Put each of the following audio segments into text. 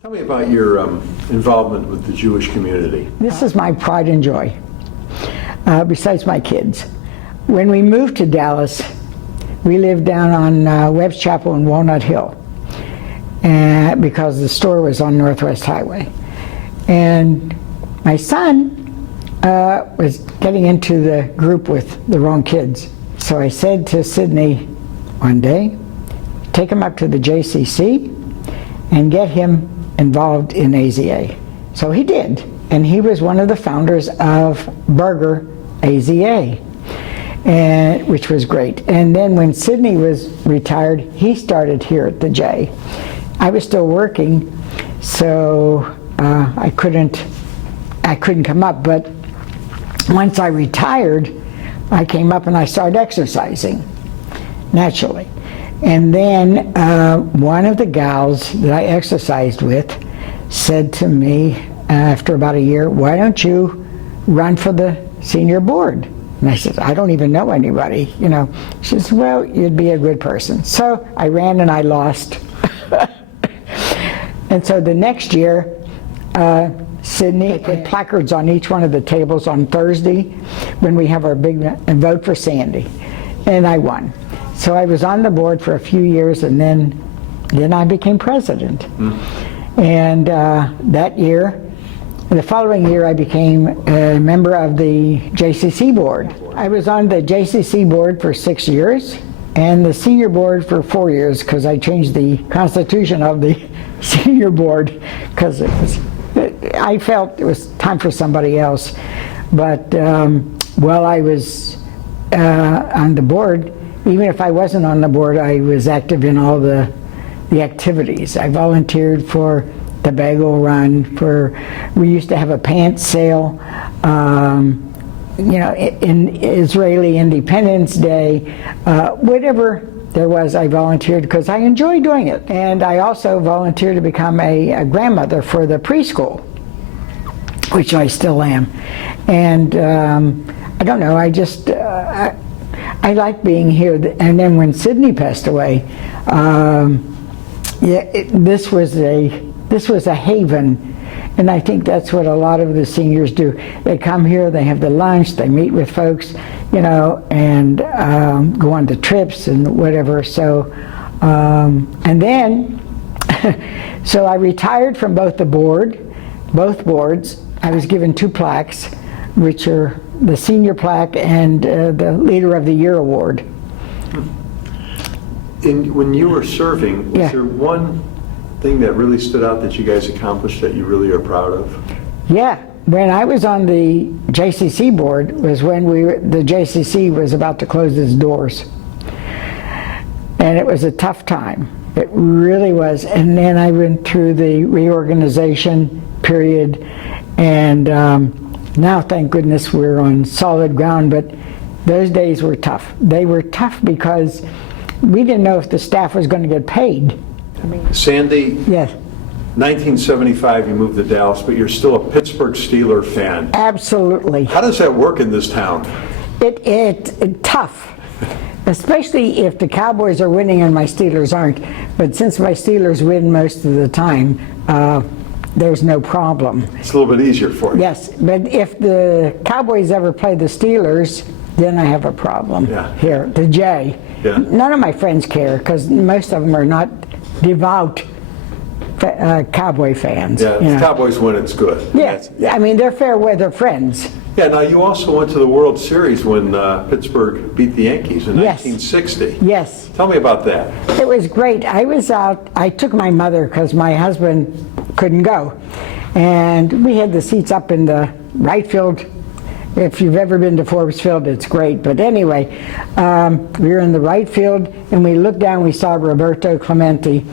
Tell me about your involvement with the Jewish community. This is my pride and joy, besides my kids. When we moved to Dallas, we lived down on Webb's Chapel and Walnut Hill, because the store was on Northwest Highway. And my son was getting into the group with the wrong kids. So I said to Sydney one day, take him up to the JCC and get him involved in AZA. So he did, and he was one of the founders of Burger AZA, which was great. And then when Sydney was retired, he started here at the J. I was still working, so I couldn't come up, but once I retired, I came up and I started exercising, naturally. And then one of the gals that I exercised with said to me after about a year, why don't you run for the senior board? And I said, I don't even know anybody, you know. She says, well, you'd be a good person. So I ran and I lost. And so the next year, Sydney put placards on each one of the tables on Thursday when we have our big vote for Sandy. And I won. So I was on the board for a few years, and then I became president. And that year, the following year, I became a member of the JCC board. I was on the JCC board for 6 years, and the senior board for 4 years, because I changed the constitution of the senior board, because I felt it was time for somebody else. But while I was on the board, even if I wasn't on the board, I was active in all the activities. I volunteered for the bagel run, we used to have a pants sale, you know, in Israeli Independence Day, whatever there was, I volunteered because I enjoy doing it. And I also volunteered to become a grandmother for the preschool, which I still am. And I don't know, I just, I like being here. And then when Sydney passed away, this was a haven, and I think that's what a lot of the seniors do. They come here, they have the lunch, they meet with folks, you know, and go on to trips and whatever. So, and then, so I retired from both boards. I was given 2 plaques, which are the senior plaque and the Leader of the Year award. When you were serving, was there one thing that really stood out that you guys accomplished that you really are proud of? Yeah, when I was on the JCC board was when the JCC was about to close its doors. And it was a tough time. It really was. And then I went through the reorganization period, and now, thank goodness, we're on solid ground, but those days were tough. They were tough because we didn't know if the staff was going to get paid. Sandy, yes. 1975 you moved to Dallas, but you're still a Pittsburgh Steelers fan. Absolutely. How does that work in this town? It tough, especially if the Cowboys are winning and my Steelers aren't. But since my Steelers win most of the time, there's no problem. It's a little bit easier for you. Yes, but if the Cowboys ever play the Steelers, then I have a problem here, the J. Yeah. None of my friends care because most of them are not devout Cowboy fans. Yeah, if the Cowboys win, it's good. Yeah, I mean, they're fair weather friends. Yeah, now you also went to the World Series when Pittsburgh beat the Yankees in 1960. Yes. Tell me about that. It was great. I was out, I took my mother because my husband couldn't go. And we had the seats up in the right field. If you've ever been to Forbes Field, it's great. But anyway, we were in the right field, and we looked down, we saw Roberto Clemente.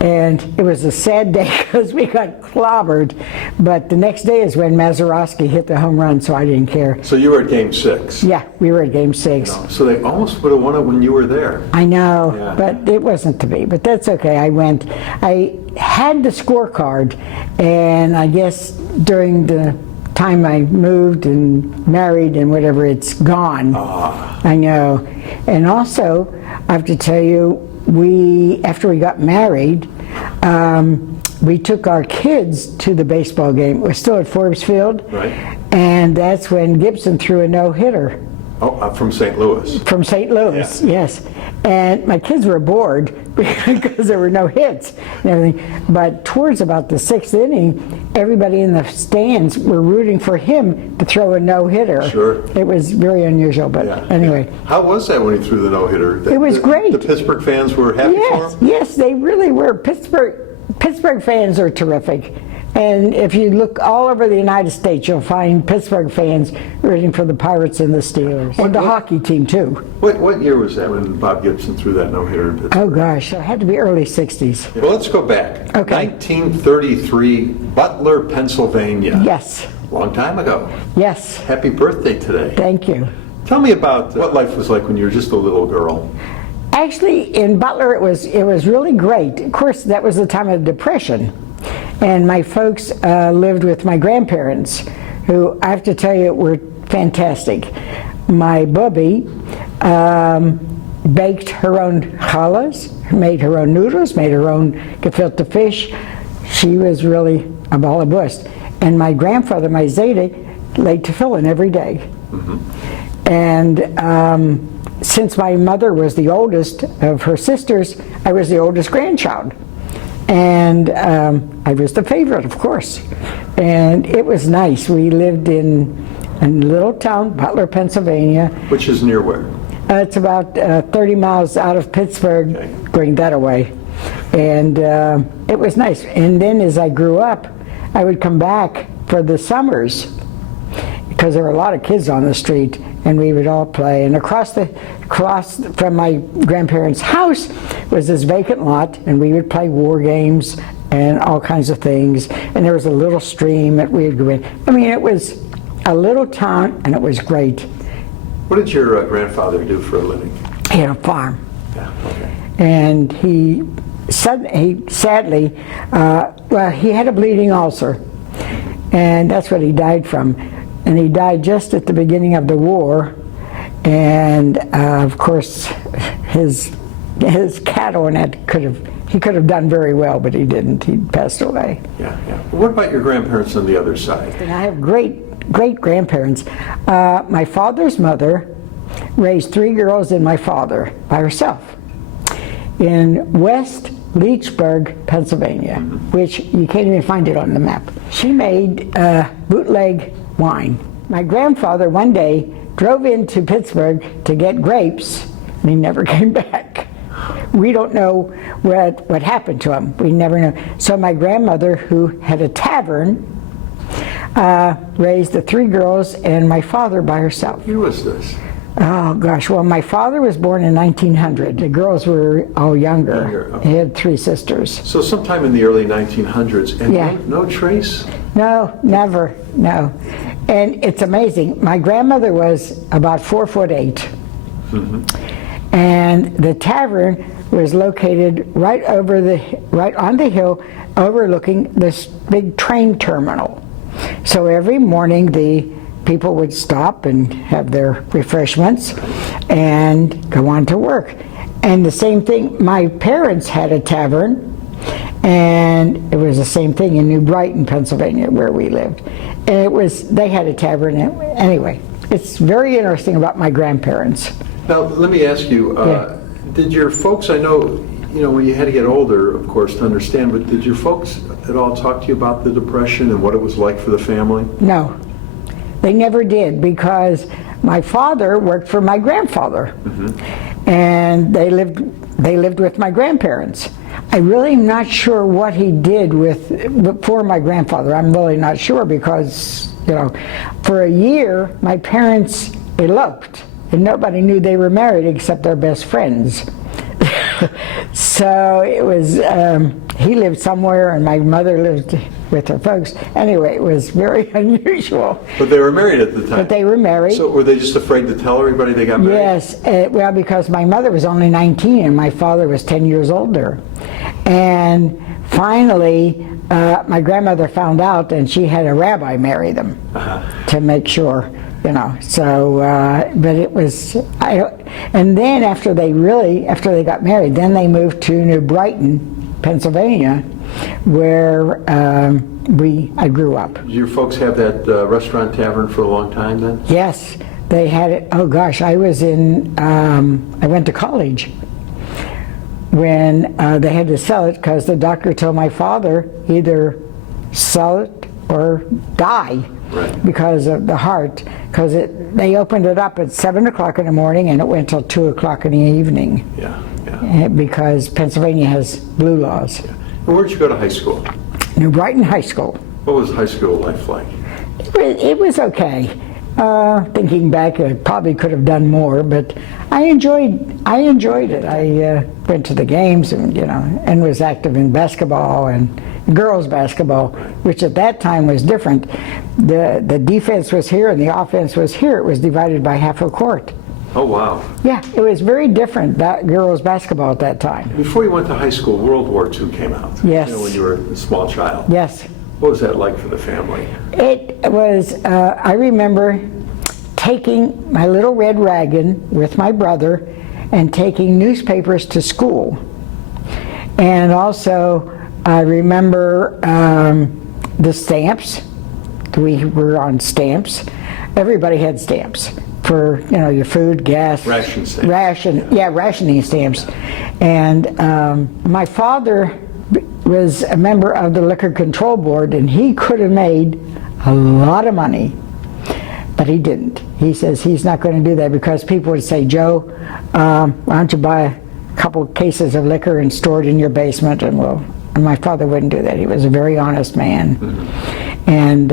And it was a sad day because we got clobbered. But the next day is when Mazeroski hit the home run, so I didn't care. So you were at Game 6? Yeah, we were at Game 6. No. So they almost would have won it when you were there. I know, but it wasn't to be. But that's okay, I went. I had the scorecard, and I guess during the time I moved and married and whatever, it's gone. I know. And also, I have to tell you, after we got married, we took our kids to the baseball game. It was still at Forbes Field. Right. And that's when Gibson threw a no-hitter. Oh, from St. Louis. From St. Louis, Yeah. yes. And my kids were bored because there were no hits and everything. But towards about the 6th inning, everybody in the stands were rooting for him to throw a no-hitter. Sure. It was very unusual, but Yeah. anyway. How was that when he threw the no-hitter? It was great. The Pittsburgh fans were happy for him? Yes, they really were. Pittsburgh fans are terrific. And if you look all over the United States, you'll find Pittsburgh fans rooting for the Pirates and the Steelers. And the hockey team, too. What year was that when Bob Gibson threw that no-hitter in Pittsburgh? Oh, gosh, it had to be early 60s. Well, let's go back. Okay. 1933, Butler, Pennsylvania. Yes, Long time ago. yes. Happy birthday today. Thank you. Tell me about what life was like when you were just a little girl. Actually, in Butler, it was really great. Of course, that was the time of the Depression. And my folks lived with my grandparents, who I have to tell you were fantastic. My bubby baked her own challahs, made her own noodles, made her own gefilte fish. She was really a ball of bust. And my grandfather, my Zeta, laid tefillin every day. And since my mother was the oldest of her sisters, I was the oldest grandchild. And I was the favorite, of course. And it was nice. We lived in a little town, Butler, Pennsylvania. Which is near where? It's about 30 miles out of Pittsburgh, Okay. going that away. And it was nice. And then as I grew up, I would come back for the summers because there were a lot of kids on the street, and we would all play. And across from my grandparents' house was this vacant lot, and we would play war games and all kinds of things. And there was a little stream that we would go in. I mean, it was a little town, and it was great. What did your grandfather do for a living? He had a farm. Yeah, okay. And he sadly, well, he had a bleeding ulcer, and that's what he died from. And he died just at the beginning of the war, and of course, his cattle and that he could have done very well, but he didn't. He passed away. Yeah, yeah. What about your grandparents on the other side? And I have great grandparents. My father's mother raised 3 girls and my father by herself in West Leechburg, Pennsylvania, which you can't even find it on the map. She made bootleg wine. My grandfather one day drove into Pittsburgh to get grapes, and he never came back. We don't know what happened to him. We never know. So my grandmother, who had a tavern, raised the 3 girls and my father by herself. What year was this? Oh gosh, well my father was born in 1900. The girls were all younger. Okay. He had 3 sisters. So sometime in the early 1900s, and Yeah. no trace? No, never, no. And it's amazing. My grandmother was about 4'8". And the tavern was located right on the hill overlooking this big train terminal. So every morning the people would stop and have their refreshments and go on to work. And the same thing, my parents had a tavern, and it was the same thing in New Brighton, Pennsylvania, where we lived. And they had a tavern. Anyway, it's very interesting about my grandparents. Now, let me ask you, did your folks, I know, when you had to get older, of course, to understand, but did your folks at all talk to you about the Depression and what it was like for the family? No, they never did, because my father worked for my grandfather, and they lived with my grandparents. I really am not sure what he did for my grandfather. I'm really not sure because, for a year, my parents eloped, and nobody knew they were married except their best friends. So it was, he lived somewhere and my mother lived with her folks. Anyway, it was very unusual. But they were married at the time? But they were married. So were they just afraid to tell everybody they got married? Yes, well, because my mother was only 19 and my father was 10 years older. And finally, my grandmother found out, and she had a rabbi marry them to make sure. So, but it was, and then after they got married, then they moved to New Brighton, Pennsylvania, where I grew up. Did your folks have that restaurant tavern for a long time then? Yes, they had it. Oh gosh, I went to college when they had to sell it because the doctor told my father either sell it or die. Right. Because of the heart, because they opened it up at 7 o'clock in the morning and it went till 2 o'clock in the evening. Yeah. Because Pennsylvania has blue laws. Yeah. And where'd you go to high school? New Brighton High School. What was high school life like? It was okay. Thinking back, I probably could have done more, but I enjoyed it. I went to the games and was active in basketball and girls basketball, which at that time was different. The defense was here and the offense was here. It was divided by half a court. Oh, wow. Yeah, it was very different, girls basketball at that time. Before you went to high school, World War II came out. Yes. When you were a small child. Yes. What was that like for the family? It was, I remember taking my little red wagon with my brother and taking newspapers to school. And also, I remember the stamps. We were on stamps. Everybody had stamps for your food, gas, ration stamps. Rationing stamps. And my father was a member of the Liquor Control Board, and he could have made a lot of money, but he didn't. He says he's not going to do that because people would say, Joe, why don't you buy a couple cases of liquor and store it in your basement? And my father wouldn't do that. He was a very honest man. Mm-hmm. And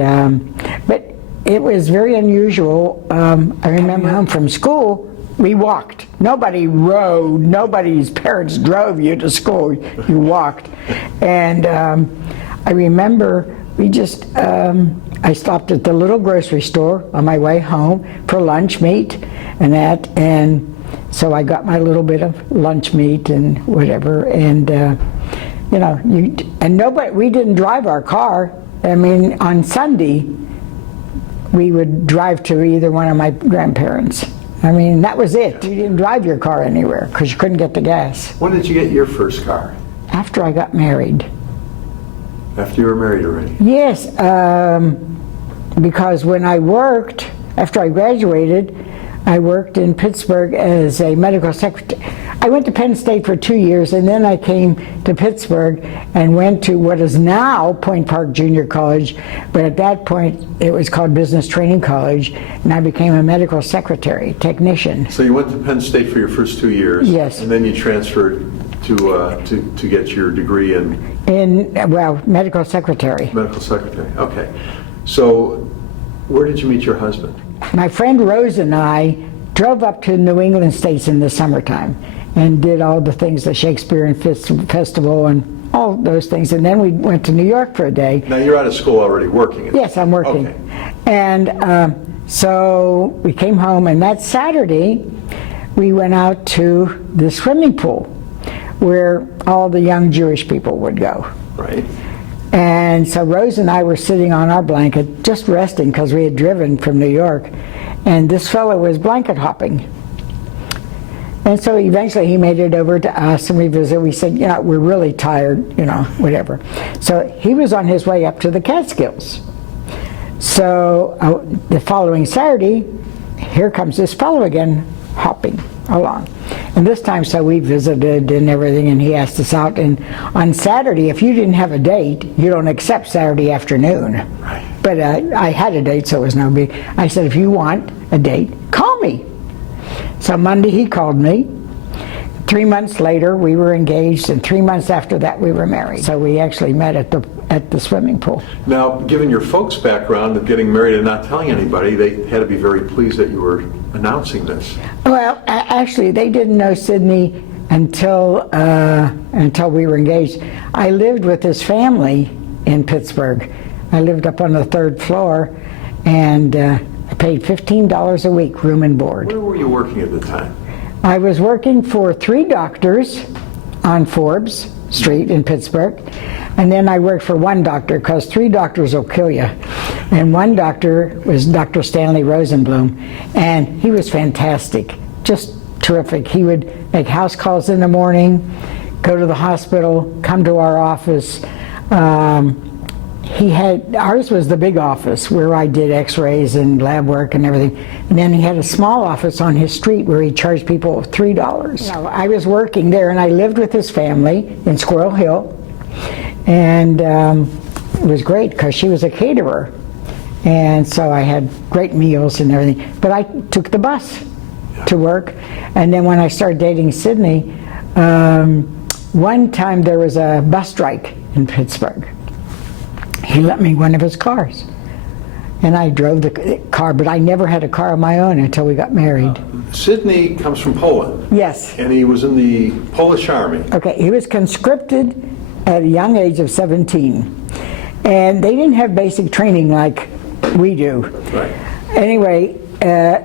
but it was very unusual. I remember home from school, we walked. Nobody rode. Nobody's parents drove you to school. You walked. And I remember I stopped at the little grocery store on my way home for lunch meat and that. And so I got my little bit of lunch meat and whatever. And, we didn't drive our car. I mean, on Sunday, we would drive to either one of my grandparents. I mean, that was it. You didn't drive your car anywhere because you couldn't get the gas. When did you get your first car? After I got married. After you were married already? Yes, because when I worked, after I graduated, I worked in Pittsburgh as a medical secretary. I went to Penn State for 2 years, and then I came to Pittsburgh and went to what is now Point Park Junior College, but at that point it was called Business Training College, and I became a medical secretary, technician. So you went to Penn State for your first 2 years? Yes. And then you transferred to get your degree in medical secretary. Medical secretary. Okay. So where did you meet your husband? My friend Rose and I drove up to New England States in the summertime and did all the things, the Shakespeare Festival and all those things. And then we went to New York for a day. Now you're out of school already working. Yes, I'm working. Okay. And so we came home, and that Saturday we went out to the swimming pool where all the young Jewish people would go. Right. And so Rose and I were sitting on our blanket, just resting because we had driven from New York, and this fellow was blanket hopping. And so eventually he made it over to us, and we visited. We said, we're really tired, whatever. So he was on his way up to the Catskills. So the following Saturday, here comes this fellow again, hopping along. And this time, so we visited and everything, and he asked us out. And on Saturday, if you didn't have a date, you don't accept Saturday afternoon. Right. But I had a date, so it was no big. I said, if you want a date, call me. So Monday he called me. 3 months later, we were engaged, and 3 months after that, we were married. So we actually met at the swimming pool. Now, given your folks' background of getting married and not telling anybody, they had to be very pleased that you were announcing this. Well, actually, they didn't know Sidney until we were engaged. I lived with his family in Pittsburgh. I lived up on the 3rd floor, and I paid $15 a week, room and board. Where were you working at the time? I was working for 3 doctors on Forbes Street in Pittsburgh, and then I worked for 1 doctor, because 3 doctors will kill you. And 1 doctor was Dr. Stanley Rosenblum, and he was fantastic, just terrific. He would make house calls in the morning, go to the hospital, come to our office. Ours was the big office where I did x-rays and lab work and everything. And then he had a small office on his street where he charged people $3. You know, I was working there and I lived with his family in Squirrel Hill. And it was great because she was a caterer. And so I had great meals and everything. But I took the bus to work. And then when I started dating Sydney, one time there was a bus strike in Pittsburgh. He lent me one of his cars. And I drove the car, but I never had a car of my own until we got married. Sydney comes from Poland. Yes. And he was in the Polish army. Okay, he was conscripted at a young age of 17. And they didn't have basic training like we do. Right. Anyway,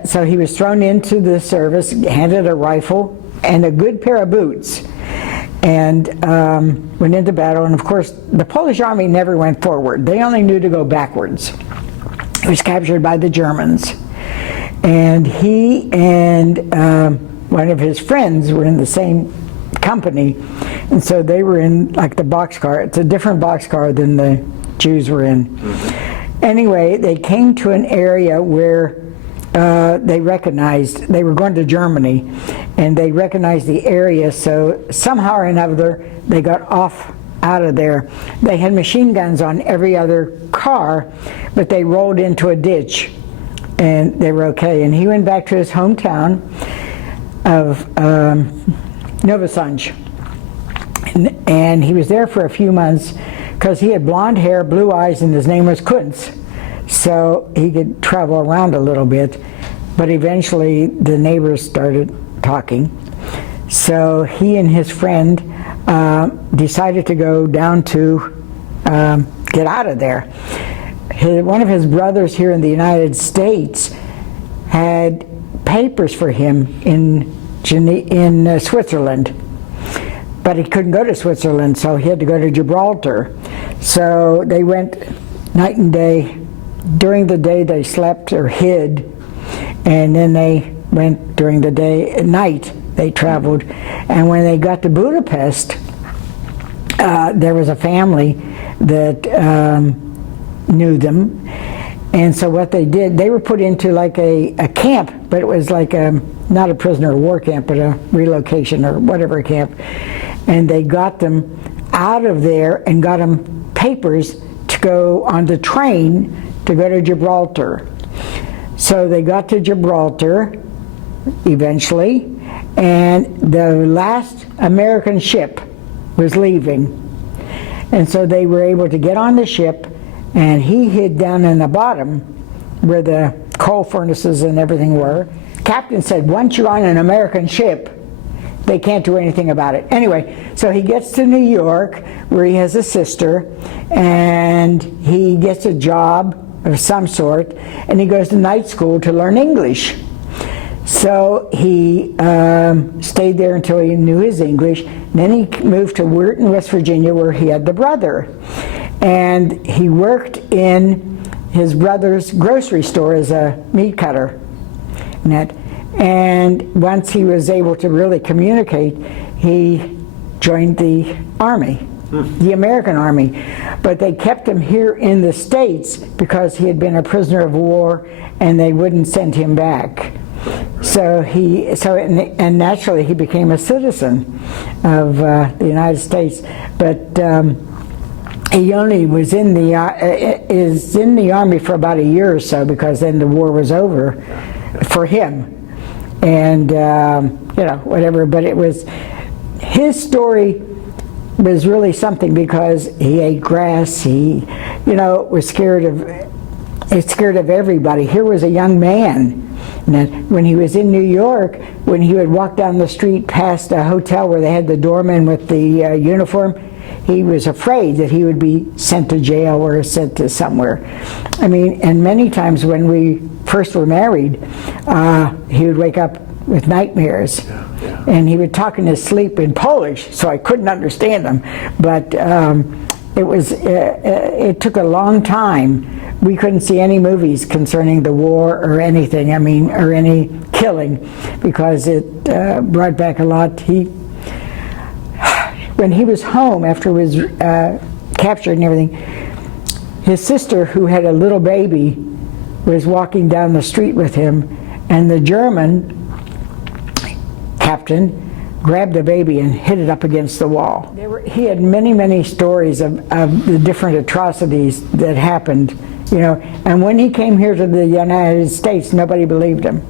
so he was thrown into the service, handed a rifle and a good pair of boots, and went into battle. And of course, the Polish army never went forward. They only knew to go backwards. He was captured by the Germans. And he and one of his friends were in the same company. And so they were in like the boxcar. It's a different boxcar than the Jews were in. Mm-hmm. Anyway, they came to an area where they recognized, they were going to Germany, and they recognized the area, so somehow or another they got off out of there. They had machine guns on every other car, but they rolled into a ditch and they were okay. And he went back to his hometown of Novosanj, and he was there for a few months because he had blonde hair, blue eyes, and his name was Kuntz. So he could travel around a little bit, but eventually the neighbors started talking. So he and his friend decided to go down to get out of there. One of his brothers here in the United States had papers for him in Switzerland, but he couldn't go to Switzerland, so he had to go to Gibraltar. So they went night and day. During the day they slept or hid, and then they went during the day. At night they traveled, and when they got to Budapest, there was a family that knew them, and so what they did, they were put into like a camp, but it was like not a prisoner of war camp, but a relocation or whatever camp, and they got them out of there and got them papers to go on the train to go to Gibraltar. So they got to Gibraltar eventually, and the last American ship was leaving. And so they were able to get on the ship, and he hid down in the bottom where the coal furnaces and everything were. Captain said, once you're on an American ship, they can't do anything about it. Anyway, so he gets to New York where he has a sister, and he gets a job of some sort, and he goes to night school to learn English. So he stayed there until he knew his English. Then he moved to Weirton, West Virginia, where he had the brother. And he worked in his brother's grocery store as a meat cutter. And once he was able to really communicate, he joined the Army, the American Army. But they kept him here in the States because he had been a prisoner of war and they wouldn't send him back. So and naturally he became a citizen of the United States. But he only was in the Army for about a year or so, because then the war was over for him. And whatever, but it was, his story was really something, because he ate grass, he was scared of everybody. Here was a young man, and then when he was in New York, when he would walk down the street past a hotel where they had the doorman with the uniform, he was afraid that he would be sent to jail or sent to somewhere. I mean, and many times when we first were married, he would wake up with nightmares. And he would talk in his sleep in Polish, so I couldn't understand him. But it took a long time. We couldn't see any movies concerning the war or anything, or any killing, because it brought back a lot. when he was home after he was captured and everything, his sister, who had a little baby, was walking down the street with him, and the German captain grabbed the baby and hit it up against the wall. He had many, many stories of the different atrocities that happened, you know, and when he came here to the United States, nobody believed him.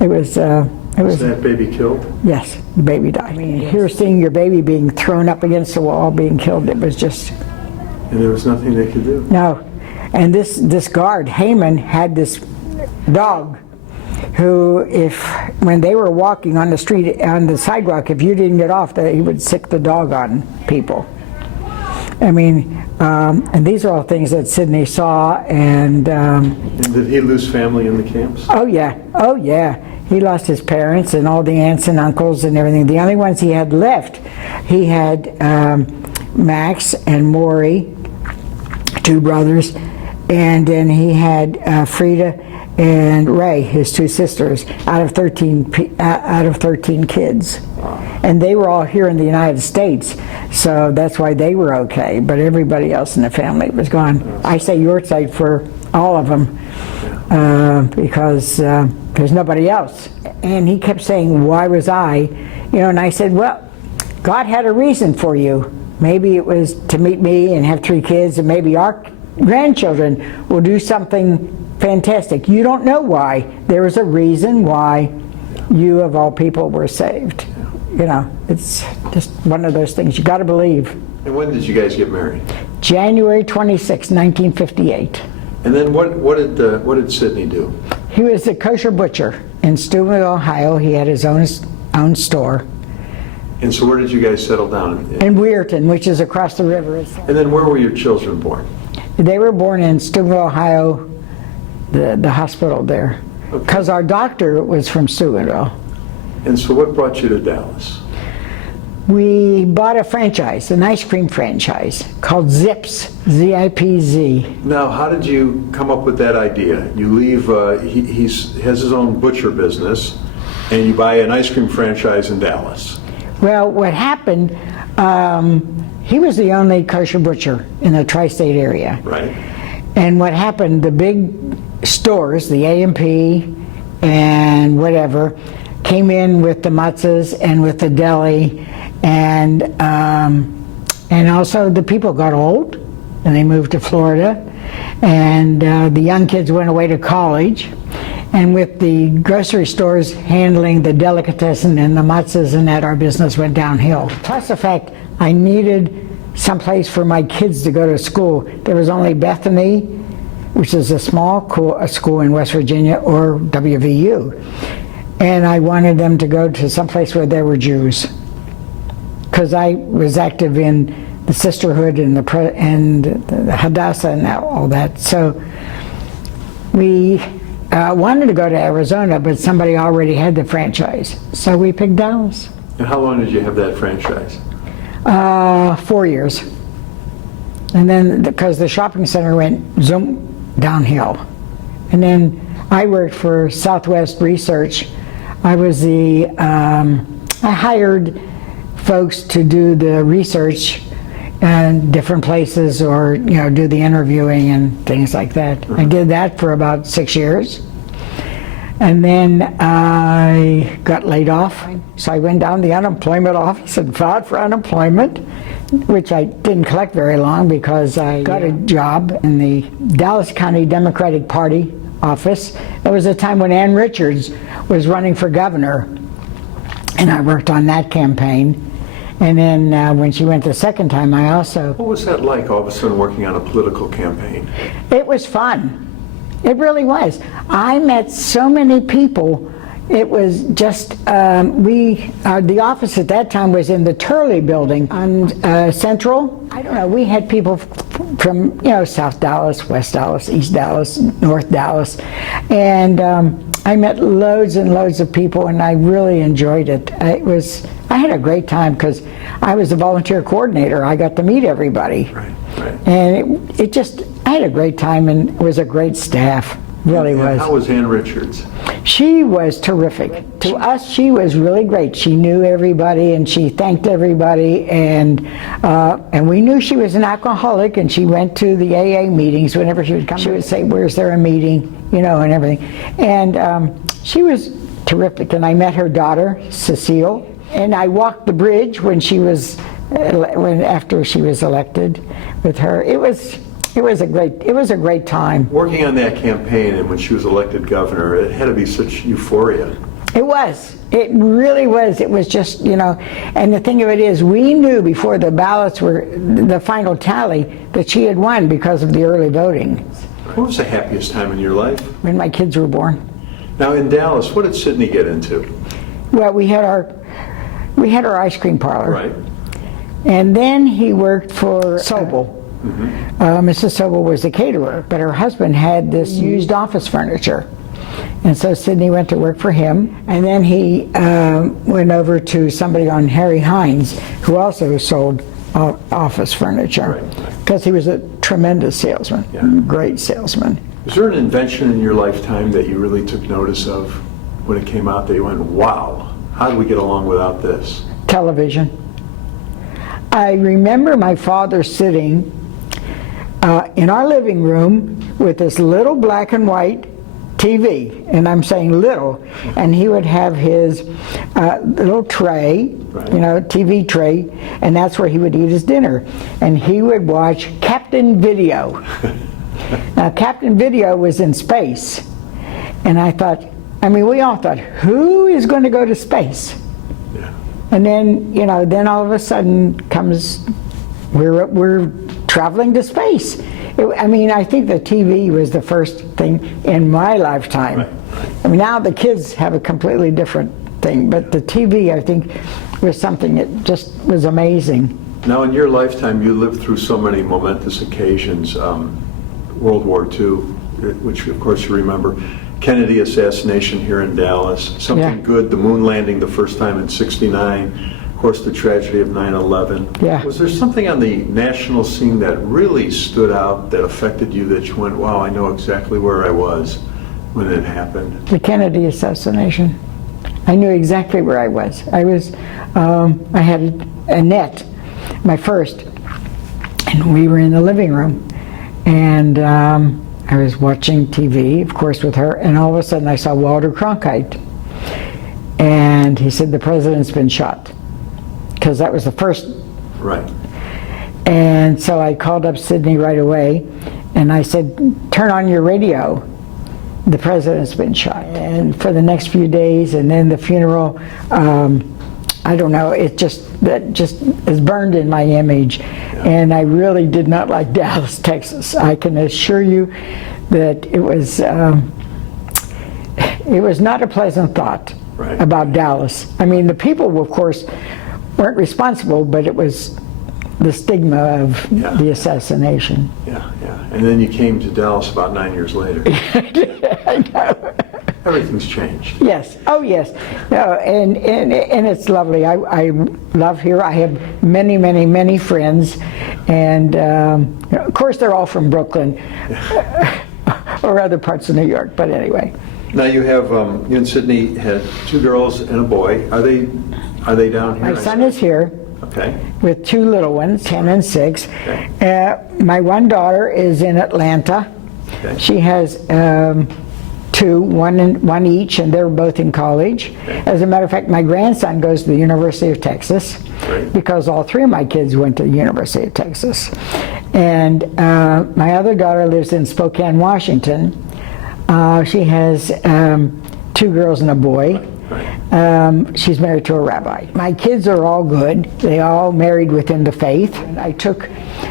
It was that baby killed? Yes, the baby died. I mean, here seeing your baby being thrown up against the wall, being killed, it was just... And there was nothing they could do? No. And this guard, Heyman, had this dog who, when they were walking on the street, on the sidewalk, if you didn't get off, he would sick the dog on people. I mean, and these are all things that Sidney saw, and... And did he lose family in the camps? Oh yeah, oh yeah. He lost his parents and all the aunts and uncles and everything. The only ones he had left, he had Max and Maury, two brothers, and then he had Frida and Ray, his two sisters, out of 13 kids. And they were all here in the United States, so that's why they were okay, but everybody else in the family was gone. I say your side for all of them, because there's nobody else. And he kept saying, why was I? You know, and I said, well, God had a reason for you. Maybe it was to meet me and have 3 kids, and maybe our grandchildren will do something fantastic. You don't know why. There was a reason why you, of all people, were saved. You know, it's just one of those things. You got to believe. And when did you guys get married? January 26, 1958. And then what did Sidney do? He was a kosher butcher in Steubenville, Ohio. He had his own store. And so where did you guys settle down? In Weirton, which is across the river. And then where were your children born? They were born in Steubenville, Ohio, the hospital there. Because our doctor was from Steubenville. And so what brought you to Dallas? We bought a franchise, an ice cream franchise, called Zips, Z-I-P-Z. Now, how did you come up with that idea? You leave, he has his own butcher business, and you buy an ice cream franchise in Dallas. Well, what happened, he was the only kosher butcher in the tri-state area. Right. And what happened, the big stores, the A&P and whatever, came in with the matzahs and with the deli, and also the people got old and they moved to Florida, and the young kids went away to college, and with the grocery stores handling the delicatessen and the matzahs and that, our business went downhill. Plus the fact I needed someplace for my kids to go to school. There was only Bethany, which is a small school in West Virginia, or WVU. And I wanted them to go to someplace where there were Jews, because I was active in the sisterhood and the Hadassah and all that. So we wanted to go to Arizona, but somebody already had the franchise. So we picked Dallas. And how long did you have that franchise? 4 years. And then, because the shopping center went zoom downhill. And then I worked for Southwest Research. I was I hired folks to do the research in different places, or, you know, do the interviewing and things like that. I did that for about 6 years. And then I got laid off. So I went down to the unemployment office and filed for unemployment, which I didn't collect very long, because I got a job in the Dallas County Democratic Party office. There was a time when Ann Richards was running for governor, and I worked on that campaign. And then when she went the second time, I also... What was that like, all of a sudden working on a political campaign? It was fun. It really was. I met so many people. It was just, the office at that time was in the Turley building on Central. I don't know, we had people from, you know, South Dallas, West Dallas, East Dallas, North Dallas. And I met loads and loads of people, and I really enjoyed it. I had a great time, because I was the volunteer coordinator. I got to meet everybody. Right, right. And I had a great time, and it was a great staff. really And was. how was Ann Richards? She was terrific. To us, she was really great. She knew everybody and she thanked everybody, and we knew she was an alcoholic, and she went to the AA meetings whenever she would come. She would say, "Where's there a meeting?" You know, and everything. And she was terrific. And I met her daughter, Cecile, and I walked the bridge when she was after she was elected with her. It was a great time. Working on that campaign and when she was elected governor, it had to be such euphoria. It was. It really was. It was just, you know, and the thing of it is, we knew before the ballots were, the final tally, that she had won because of the early voting. What was the happiest time in your life? When my kids were born. Now in Dallas, what did Sidney get into? Well, we had our ice cream parlor. Right. And then he worked for Sobel. Mrs. Sobel was the caterer, but her husband had this used office furniture. And so Sidney went to work for him, and then he went over to somebody on Harry Hines, who also sold office furniture, because he was a tremendous salesman, great salesman. Was there an invention in your lifetime that you really took notice of when it came out that you went, wow, how do we get along without this? Television. I remember my father sitting in our living room with this little black and white TV, and I'm saying little, and he would have his little tray, you know, TV tray, and that's where he would eat his dinner. And he would watch Captain Video. Now, Captain Video was in space, and I thought, I mean, we all thought, who is going to go to space? Yeah. And then, you know, then all of a sudden comes, we're traveling to space. I mean, I think the TV was the first thing in my lifetime. Right. I mean, now the kids have a completely different thing, but the TV, I think, was something that just was amazing. Now in your lifetime, you lived through so many momentous occasions. World War II, which of course you remember. Kennedy assassination here in Dallas. Something good, the moon landing the first time in '69. Of course, the tragedy of 9/11. Yeah. Was there something on the national scene that really stood out, that affected you, that you went, wow, I know exactly where I was when it happened? The Kennedy assassination. I knew exactly where I was. I had Annette, my first, and we were in the living room, and I was watching TV, of course, with her, and all of a sudden I saw Walter Cronkite, and he said, the president's been shot, because that was the first. Right. And so I called up Sidney right away, and I said, turn on your radio. The president's been shot. And for the next few days, and then the funeral, I don't know, that just is burned in my image. Yeah. And I really did not like Dallas, Texas. I can assure you that it was not a pleasant thought about Dallas. I mean, the people, of course, weren't responsible, but it was the stigma of the assassination. Yeah, yeah. And then you came to Dallas about 9 years later. I know. Everything's changed. Yes. Oh, yes. No, and it's lovely. I love here. I have many, many, many friends, and of course they're all from Brooklyn or other parts of New York. But anyway. Now you have you and Sidney had 2 girls and a boy. Are they down here? My son is here. Okay. With 2 little ones, 10 and 6. Okay. My one daughter is in Atlanta. Okay. She has 2, one each, and they're both in college. Okay. As a matter of fact, my grandson goes to the University of Texas, because all 3 of my kids went to the University of Texas. And my other daughter lives in Spokane, Washington. She has 2 girls and a boy. She's married to a rabbi. My kids are all good. They all married within the faith. I took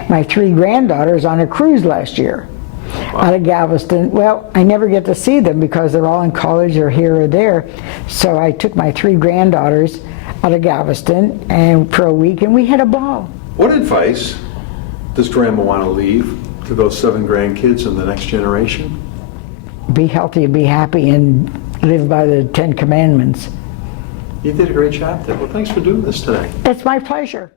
my 3 granddaughters on a cruise last year out of Galveston. Well, I never get to see them because they're all in college or here or there. So I took my 3 granddaughters out of Galveston and for a week, and we had a ball. What advice does Grandma want to leave to those 7 grandkids and the next generation? Be healthy and be happy and live by the 10 Commandments. You did a great job there. Well, thanks for doing this today. It's my pleasure.